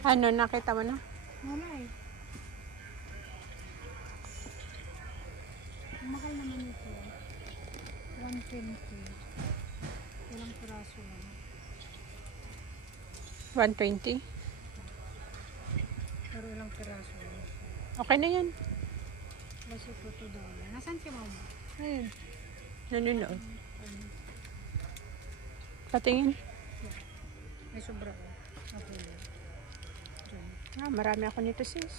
Ano, nakita mo na? Wala eh. Mahal naman ito. 120. Ilang piraso lang. 120? Pero ilang piraso lang. Okay na yan. Plus ito $2. Nasaan si mama? Ayun. Nanonood. Patingin. May sobra ko. Okay. Marami ako nito, sis.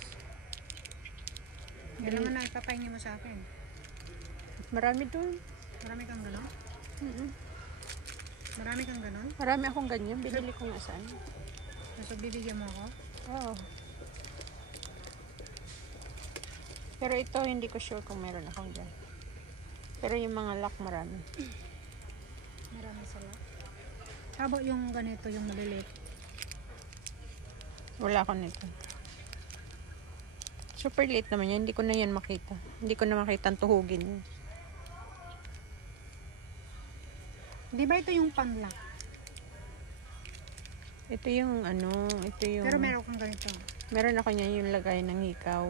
Yan naman na ipapahingi mo sa akin. Marami doon. Marami kang ganon? Mm-mm. Marami kang ganon? Marami akong ganyan. Binili ko nga saan. So, bibigyan mo ako? Oo. Pero ito, hindi ko sure kung meron akong dyan. Pero yung mga lock, marami. Marami sila. How about yung ganito, yung maliliit? Wala ako nito. Super late naman yan. Hindi ko na yan makita. Hindi ko na makita ang tuhugin yun. Di ba ito yung panlock? Ito yung ano, ito yung... Pero meron kang ganito. Meron ako niyan yung lagay ng hikaw.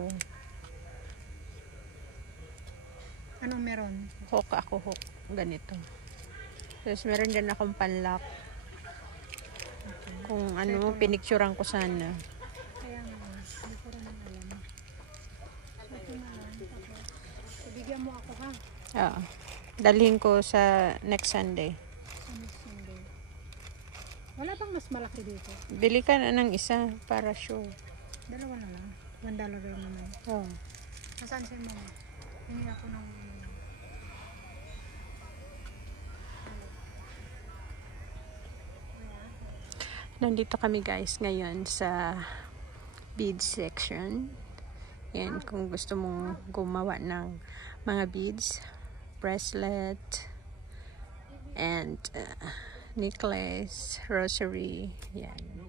Anong meron? Hook ako, hook. Ganito. Tapos meron din akong panlock. Okay. Kung So, ano, ito pinicturean ko sana. Kaya nga, hindi ko rin alam. So, ito na lang. So, bigyan mo ako ha? Oo. Dalhin ko sa next Sunday. Ano Sunday? Wala bang mas malaki dito? Bili ka na ng isa para sure. Dalawa na lang. $1 lang naman. Oo. Nasaan si mama? Hingi ako ng... Nandito kami guys ngayon sa beads section. Yan, kung gusto mong gumawa ng mga beads, bracelet, and necklace, rosary, yan.